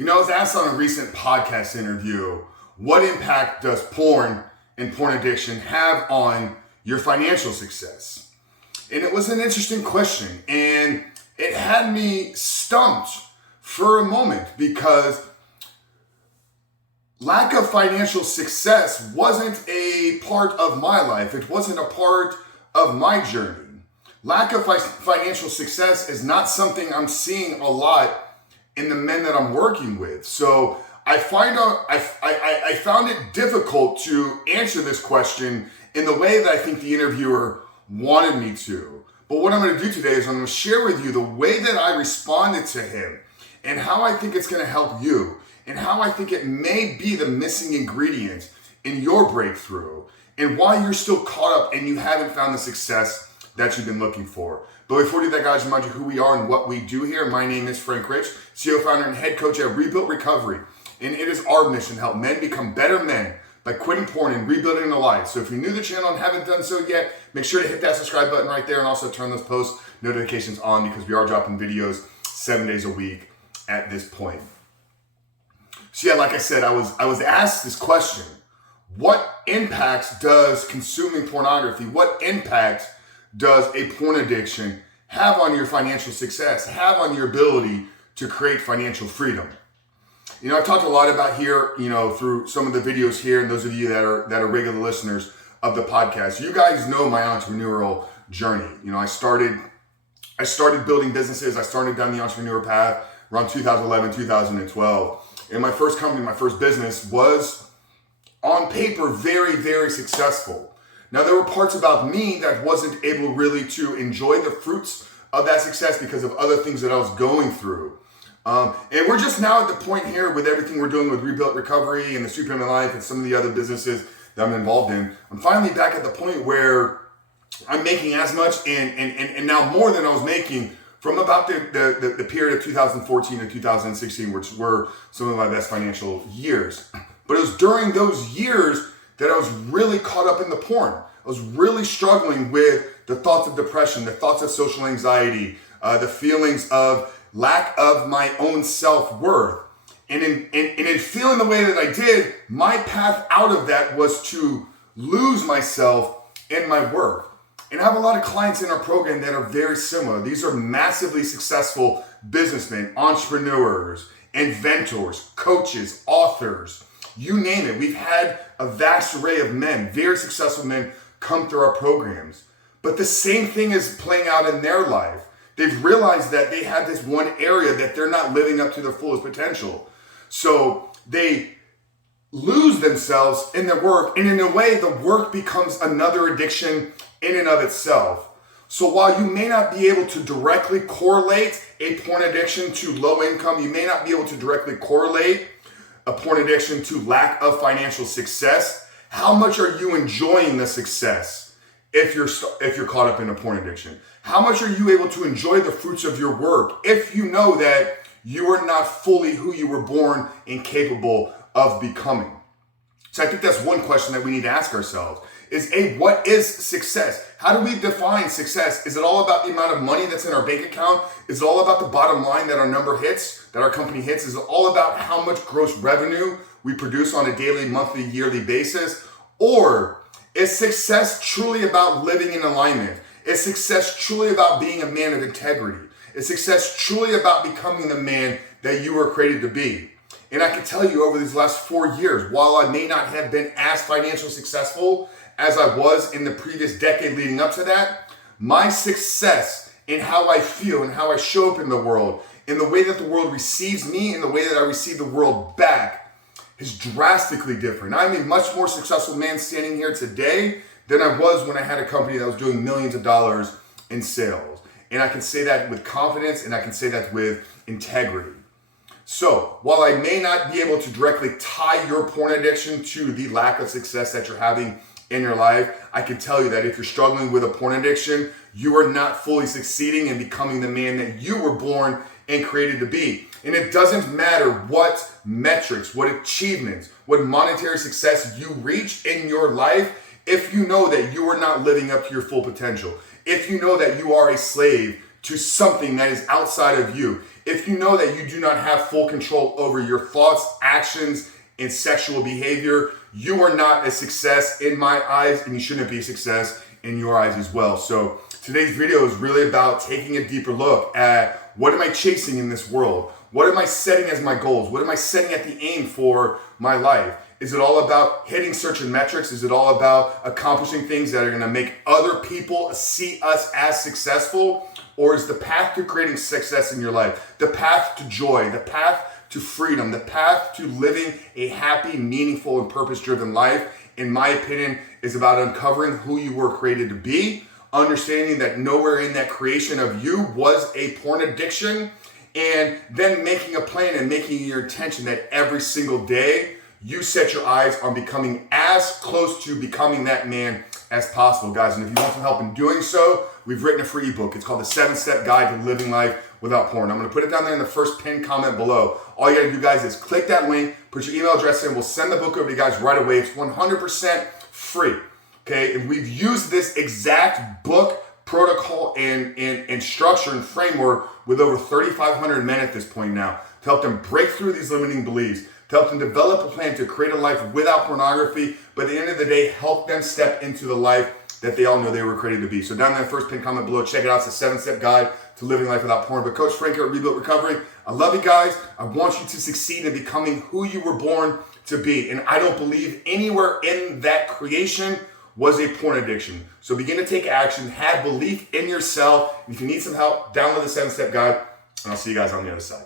I was asked on a recent podcast interview, what impact does porn and porn addiction have on your financial success? And it was an interesting question, and it had me stumped for a moment because lack of financial success wasn't a part of my life. It wasn't a part of my journey. Lack of financial success is not something I'm seeing a lot in the men that I'm working with. So I found it difficult to answer this question in the way that I think the interviewer wanted me to. But what I'm going to do today is I'm going to share with you the way that I responded to him and how I think it's going to help you and how I think it may be the missing ingredient in your breakthrough and why you're still caught up and you haven't found the success that you've been looking for. But before we do that, guys, remind you who we are and what we do here. My name is Frank Rich, CEO, founder, and head coach at Rebuilt Recovery. And it is our mission to help men become better men by quitting porn and rebuilding their lives. So if you're new to the channel and haven't done so yet, make sure to hit that subscribe button right there and also turn those post notifications on because we are dropping videos 7 days a week at this point. So yeah, like I said, I was asked this question. What impacts does consuming pornography, what impact does a porn addiction have on your financial success, have on your ability to create financial freedom? I've talked a lot about here, through some of the videos here, and those of you that are regular listeners of the podcast, you guys know my entrepreneurial journey. I started building businesses. I started down the entrepreneur path around 2011, 2012. And my first company, my first business was on paper very, very successful. Now, there were parts about me that wasn't able really to enjoy the fruits of that success because of other things that I was going through. And we're just now at the point here with everything we're doing with Rebuilt Recovery and the Superhuman Life and some of the other businesses that I'm involved in. I'm finally back at the point where I'm making as much and now more than I was making from about the period of 2014 to 2016, which were some of my best financial years. But it was during those years that I was really caught up in the porn. I was really struggling with the thoughts of depression, the thoughts of social anxiety, the feelings of lack of my own self-worth. And in feeling the way that I did, my path out of that was to lose myself in my work. And I have a lot of clients in our program that are very similar. These are massively successful businessmen, entrepreneurs, inventors, coaches, authors, you name it. We've had a vast array of men, very successful men, come through our programs. But the same thing is playing out in their life. They've realized that they have this one area that they're not living up to their fullest potential. So they lose themselves in their work. And in a way, the work becomes another addiction in and of itself. So while you may not be able to directly correlate a porn addiction to low income, you may not be able to directly correlate a porn addiction to lack of financial success, how much are you enjoying the success if you're caught up in a porn addiction? How much are you able to enjoy the fruits of your work if you know that you are not fully who you were born and capable of becoming? So I think that's one question that we need to ask ourselves is, what is success? How do we define success? Is it all about the amount of money that's in our bank account? Is it all about the bottom line that our number hits, that our company hits? Is it all about how much gross revenue we produce on a daily, monthly, yearly basis? Or is success truly about living in alignment? Is success truly about being a man of integrity? Is success truly about becoming the man that you were created to be? And I can tell you over these last 4 years, while I may not have been as financially successful as I was in the previous decade leading up to that, my success in how I feel and how I show up in the world, in the way that the world receives me, in the way that I receive the world back, is drastically different. I'm a much more successful man standing here today than I was when I had a company that was doing millions of dollars in sales. And I can say that with confidence and I can say that with integrity. So while I may not be able to directly tie your porn addiction to the lack of success that you're having in your life, I can tell you that if you're struggling with a porn addiction, you are not fully succeeding in becoming the man that you were born and created to be. And it doesn't matter what metrics, what achievements, what monetary success you reach in your life, if you know that you are not living up to your full potential, if you know that you are a slave to something that is outside of you, if you know that you do not have full control over your thoughts, actions, and sexual behavior, you are not a success in my eyes, and you shouldn't be a success in your eyes as well. So today's video is really about taking a deeper look at what am I chasing in this world? What am I setting as my goals? What am I setting at the aim for my life? Is it all about hitting certain metrics? Is it all about accomplishing things that are going to make other people see us as successful? Or is the path to creating success in your life, the path to joy, the path to freedom, the path to living a happy, meaningful, and purpose-driven life, in my opinion, is about uncovering who you were created to be, understanding that nowhere in that creation of you was a porn addiction, and then making a plan and making your intention that every single day you set your eyes on becoming as close to becoming that man as possible, guys. And if you want some help in doing so, we've written a free ebook. It's called The 7-Step Guide to Living Life Without Porn. I'm going to put it down there in the first pinned comment below. All you got to do, guys, is click that link, put your email address in. We'll send the book over to you guys right away. It's 100% free, okay? And we've used this exact book, protocol, and structure and framework with over 3,500 men at this point now to help them break through these limiting beliefs, to help them develop a plan to create a life without pornography, but at the end of the day, help them step into the life that they all know they were created to be. So down there, first pinned comment below, check it out. It's the 7-Step Guide to Living Life Without Porn. But Coach Frank here at Rebuilt Recovery, I love you guys. I want you to succeed in becoming who you were born to be. And I don't believe anywhere in that creation was a porn addiction. So begin to take action, have belief in yourself. If you need some help, download the 7-Step Guide, and I'll see you guys on the other side.